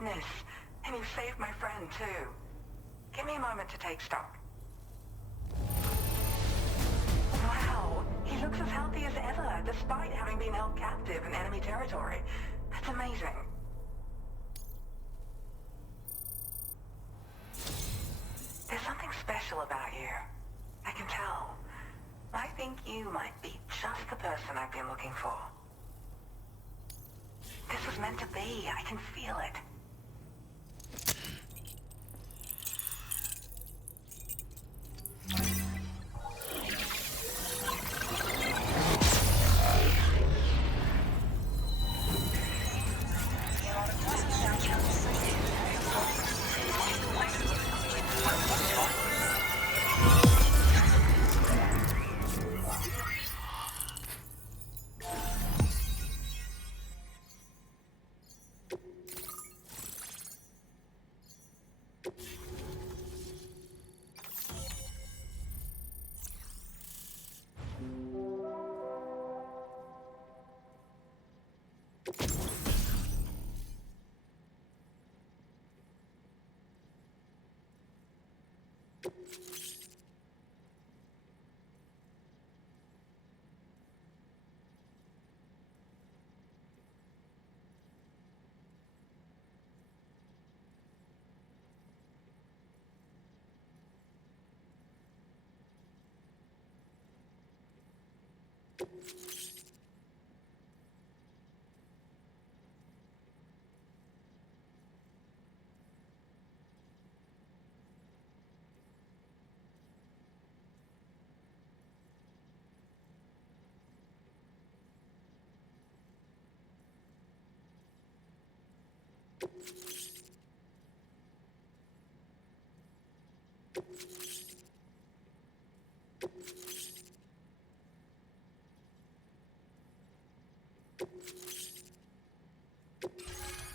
goodness. And you saved my friend, too. Give me a moment to take stock. Wow, he looks as healthy as ever, despite having been held captive in enemy territory. That's amazing. There's something special about you. I can tell. I think you might be just the person I've been looking for. This was meant to be. I can feel it.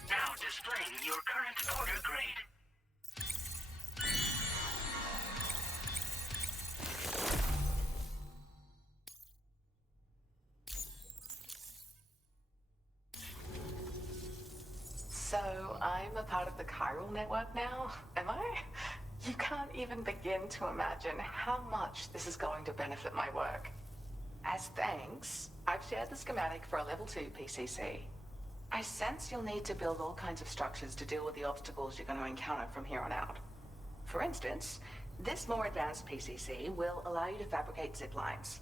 Now displaying your current order grade. So I'm a part of the chiral network now, am I? You can't even begin to imagine how much this is going to benefit my work. As thanks, I've shared the schematic for a level 2 PCC. I sense you'll need to build all kinds of structures to deal with the obstacles you're going to encounter from here on out. For instance, this more advanced PCC will allow you to fabricate zip lines.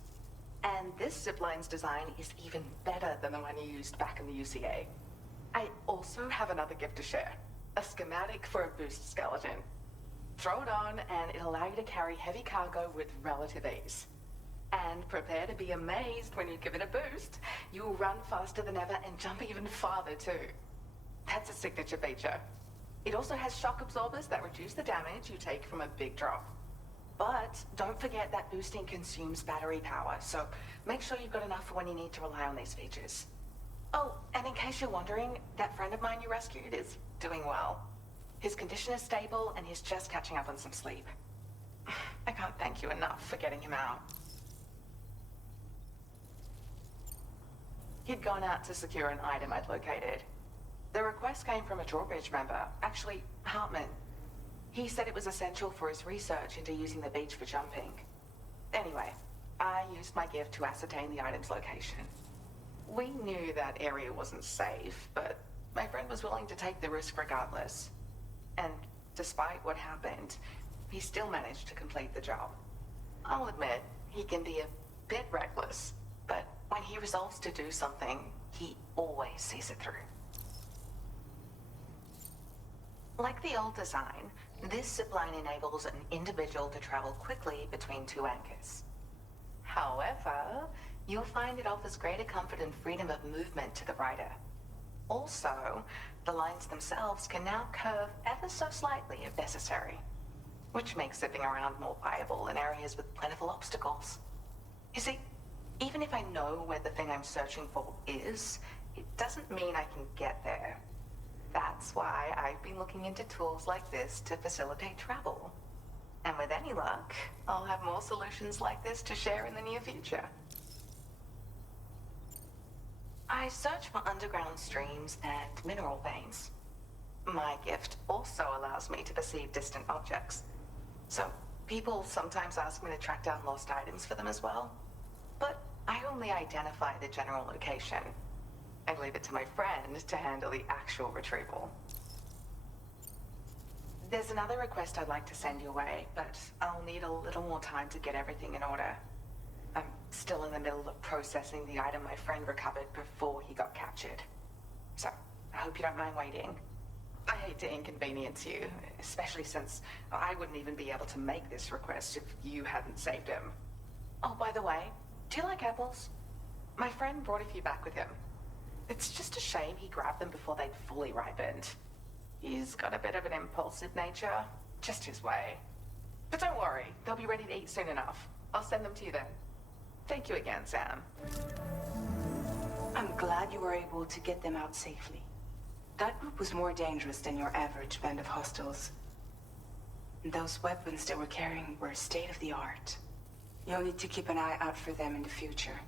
And this zip line's design is even better than the one you used back in the UCA. I also have another gift to share, a schematic for a boost skeleton. Throw it on and it'll allow you to carry heavy cargo with relative ease. And prepare to be amazed when you give it a boost. You'll run faster than ever and jump even farther too. That's a signature feature. It also has shock absorbers that reduce the damage you take from a big drop. But don't forget that boosting consumes battery power, so make sure you've got enough for when you need to rely on these features. Oh, and in case you're wondering, that friend of mine you rescued is doing well. His condition is stable and he's just catching up on some sleep. I can't thank you enough for getting him out. He'd gone out to secure an item I'd located. The request came from a drawbridge member, actually Hartman. He said it was essential for his research into using the beach for jumping. Anyway, I used my gift to ascertain the item's location. We knew that area wasn't safe, but my friend was willing to take the risk regardless. And despite what happened, he still managed to complete the job. I'll admit, he can be a bit reckless, but when he resolves to do something, he always sees it through. Like the old design, this zipline enables an individual to travel quickly between two anchors. However, you'll find it offers greater comfort and freedom of movement to the rider. Also, the lines themselves can now curve ever so slightly if necessary, which makes zipping around more viable in areas with plentiful obstacles. You see, even if I know where the thing I'm searching for is, it doesn't mean I can get there. That's why I've been looking into tools like this to facilitate travel. And with any luck, I'll have more solutions like this to share in the near future. I search for underground streams and mineral veins. My gift also allows me to perceive distant objects. So, people sometimes ask me to track down lost items for them as well. But I only identify the general location. I leave it to my friend to handle the actual retrieval. There's another request I'd like to send your way, but I'll need a little more time to get everything in order. I'm still in the middle of processing the item my friend recovered before he got captured. So, I hope you don't mind waiting. I hate to inconvenience you, especially since I wouldn't even be able to make this request if you hadn't saved him. Oh, by the way, do you like apples? My friend brought a few back with him. It's just a shame he grabbed them before they'd fully ripened. He's got a bit of an impulsive nature, just his way. But don't worry, they'll be ready to eat soon enough. I'll send them to you then. Thank you again, Sam. I'm glad you were able to get them out safely. That group was more dangerous than your average band of hostiles. Those weapons they were carrying were state-of-the-art. You'll need to keep an eye out for them in the future.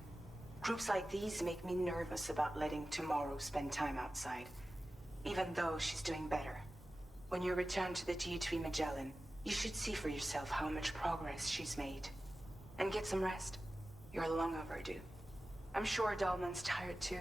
Groups like these make me nervous about letting Tomorrow spend time outside, even though she's doing better. When you return to the G3 Magellan, you should see for yourself how much progress she's made. And get some rest. You're long overdue. I'm sure Dahlman's tired too.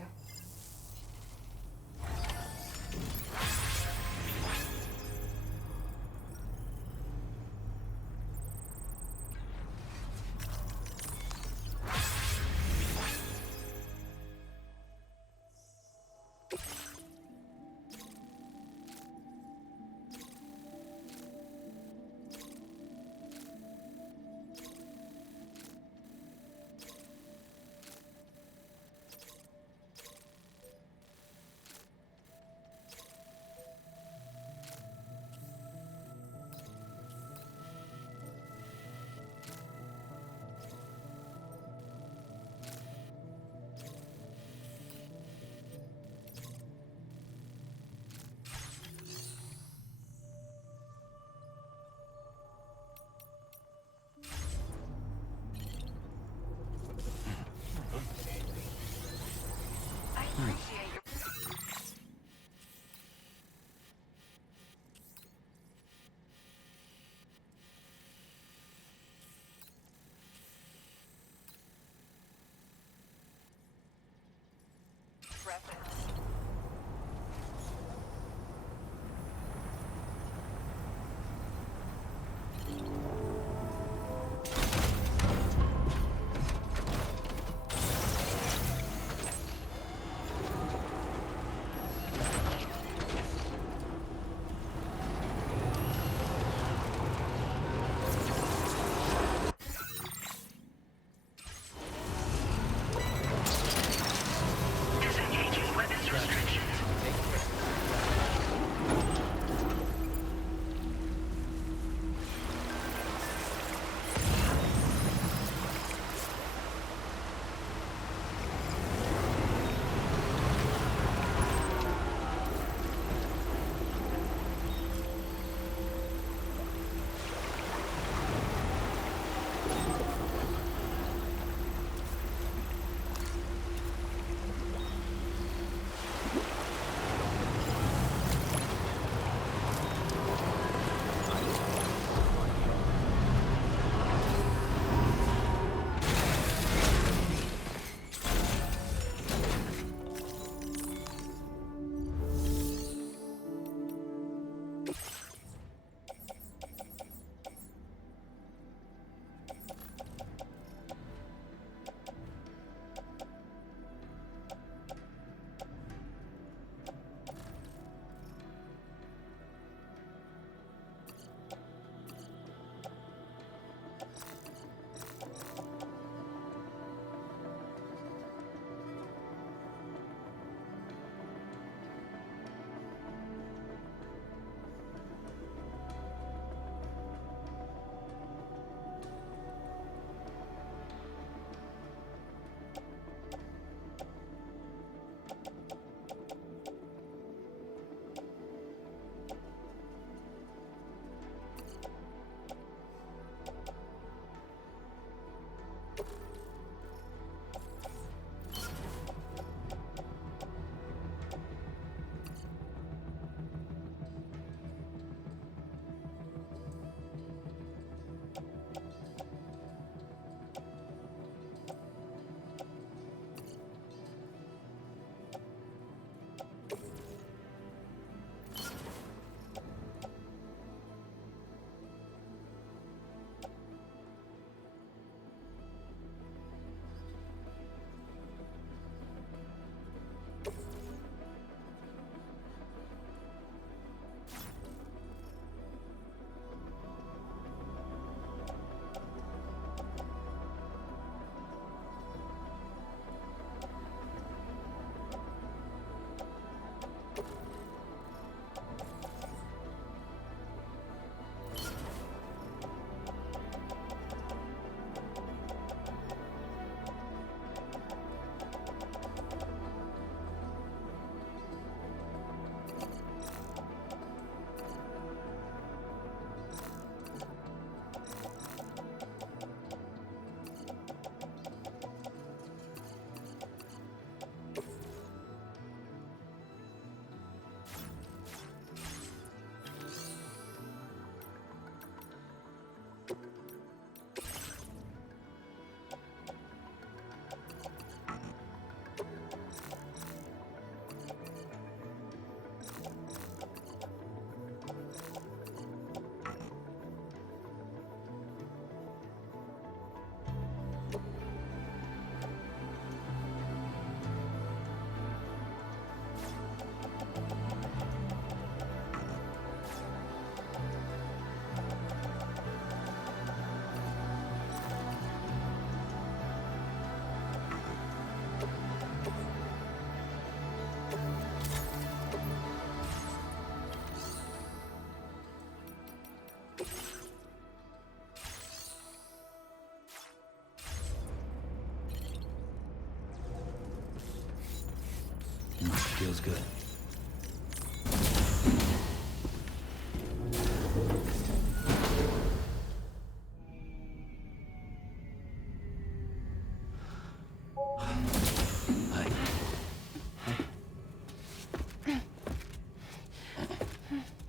Feels good. Hi.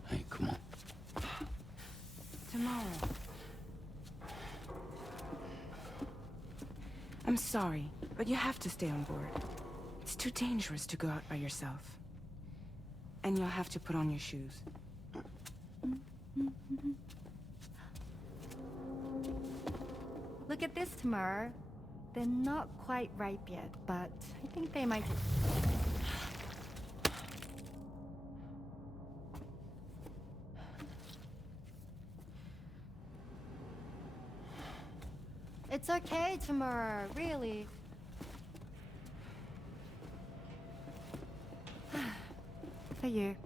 Hey, come on. Tomorrow. I'm sorry, but you have to stay on board. It's too dangerous to go out by yourself. And you'll have to put on your shoes. Look at this, Tamar. They're not quite ripe yet, but I think they might. It's okay, Tamar, really. For you.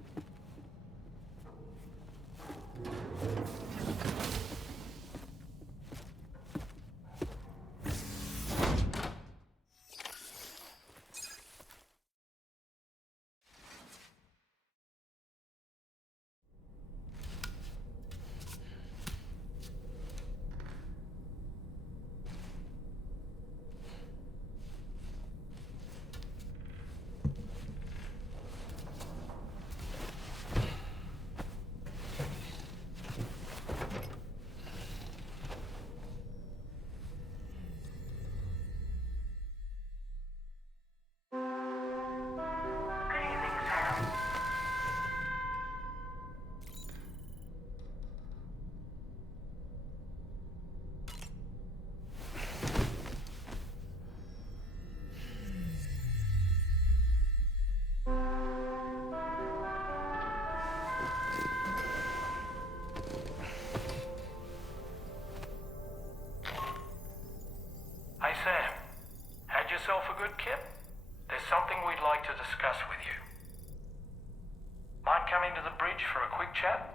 Good evening, Sam. Hey Sam, had yourself a good kip? There's something we'd like to discuss with you. Mind coming to the bridge for a quick chat?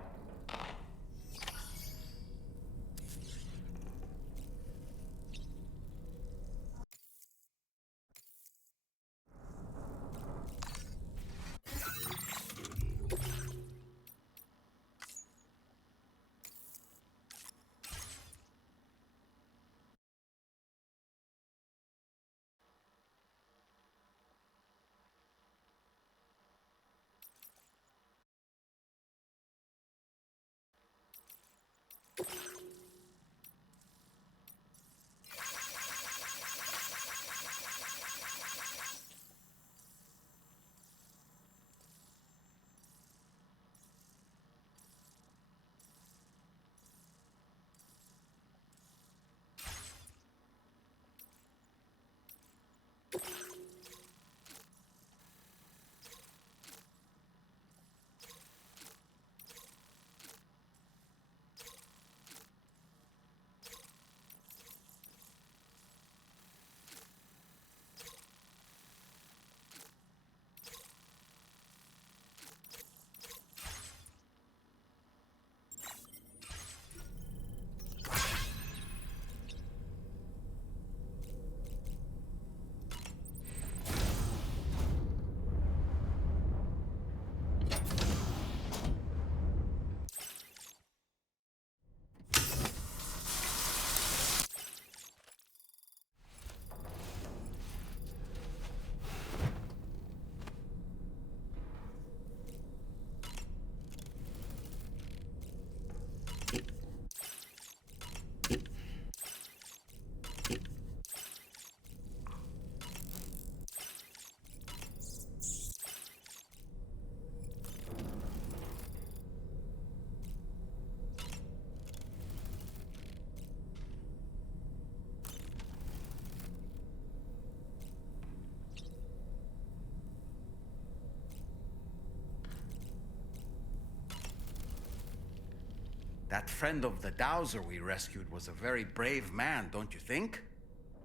That friend of the Dowser we rescued was a very brave man, don't you think?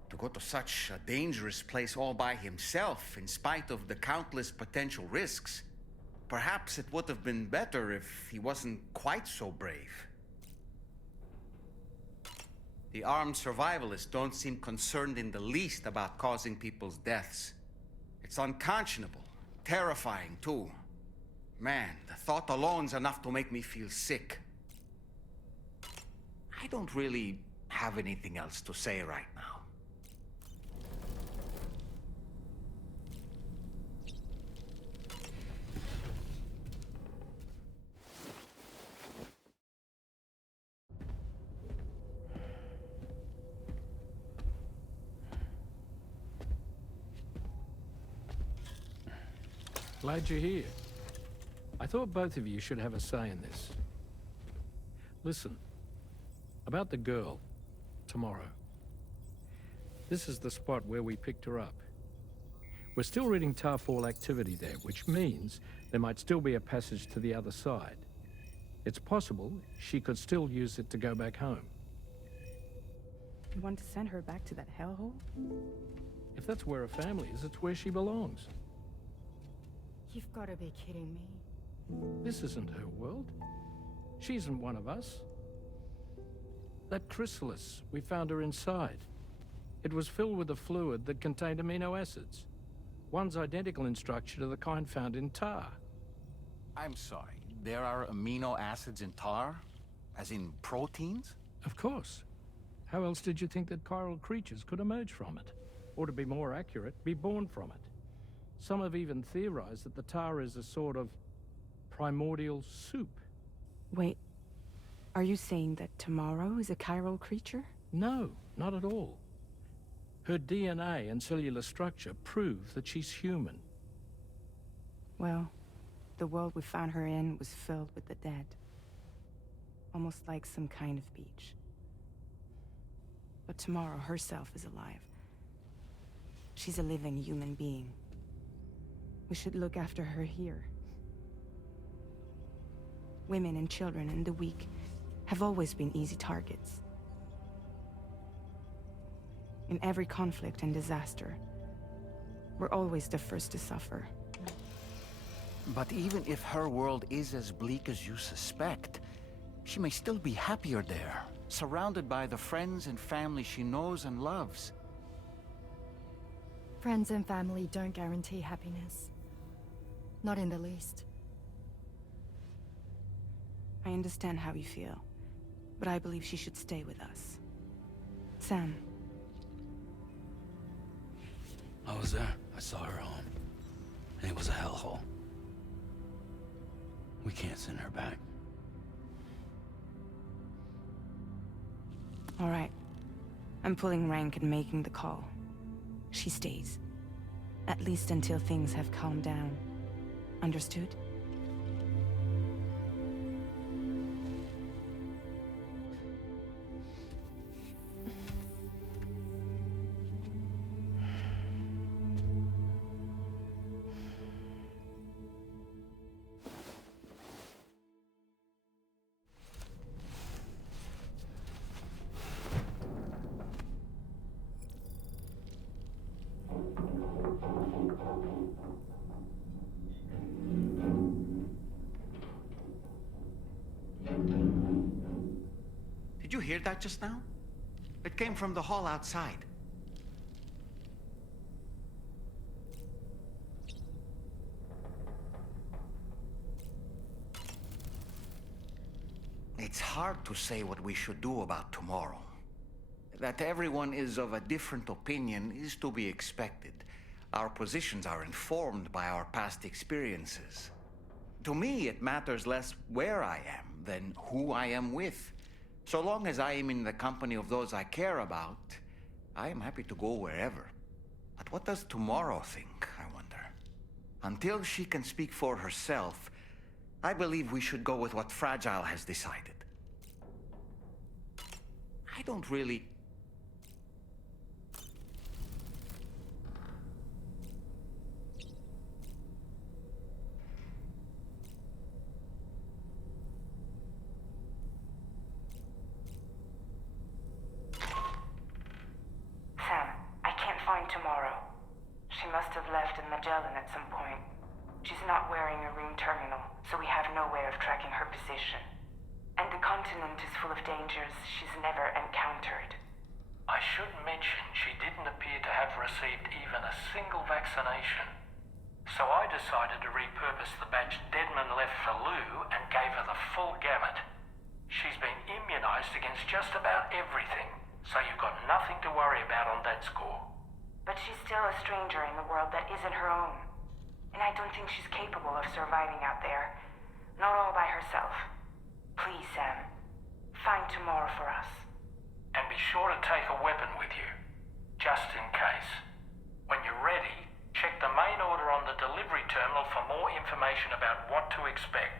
To go to such a dangerous place all by himself, in spite of the countless potential risks. Perhaps it would have been better if he wasn't quite so brave. The armed survivalists don't seem concerned in the least about causing people's deaths. It's unconscionable. Terrifying, too. Man, the thought alone's enough to make me feel sick. I don't really have anything else to say right now. Glad you're here. I thought both of you should have a say in this. Listen, about the girl, tomorrow. This is the spot where we picked her up. We're still reading Tarfall activity there, which means there might still be a passage to the other side. It's possible she could still use it to go back home. You want to send her back to that hellhole? If that's where her family is, it's where she belongs. You've got to be kidding me. This isn't her world. She isn't one of us. That chrysalis, we found her inside. It was filled with a fluid that contained amino acids. One's identical in structure to the kind found in tar. I'm sorry, there are amino acids in tar? As in proteins? Of course. How else did you think that chiral creatures could emerge from it? Or to be more accurate, be born from it? Some have even theorized that the tar is a sort of primordial soup. Wait, are you saying that tomorrow is a chiral creature? No, not at all. Her DNA and cellular structure prove that she's human. Well, the world we found her in was filled with the dead. Almost like some kind of beach. But tomorrow herself is alive. She's a living human being. We should look after her here. Women and children and the weak have always been easy targets. In every conflict and disaster, we're always the first to suffer. But even if her world is as bleak as you suspect, she may still be happier there, surrounded by the friends and family she knows and loves. Friends and family don't guarantee happiness. Not in the least. I understand how you feel, but I believe she should stay with us. Sam. I was there. I saw her home. And it was a hellhole. We can't send her back. All right. I'm pulling rank and making the call. She stays. At least until things have calmed down. Understood? Did you hear that just now? It came from the hall outside. It's hard to say what we should do about tomorrow. That everyone is of a different opinion is to be expected. Our positions are informed by our past experiences. To me, it matters less where I am than who I am with. So long as I am in the company of those I care about, I am happy to go wherever. But what does tomorrow think, I wonder? Until she can speak for herself, I believe we should go with what Fragile has decided. I don't really... Sam, I can't find Tomorrow. She must have left in Magellan at some point. She's not wearing a room terminal, so we have no way of tracking her position. And the continent is full of dangers she's never encountered. I should mention she didn't appear to have received even a single vaccination. So I decided to repurpose the batch Deadman left for Lou and gave her the full gamut. She's been immunized against just about everything, so you've got nothing to worry about on that score. But she's still a stranger in the world that isn't her own. And I don't think she's capable of surviving out there. Not all by herself. Please, Sam. Find tomorrow for us. And be sure to take a weapon with you, just in case. When you're ready, check the main order on the delivery terminal for more information about what to expect.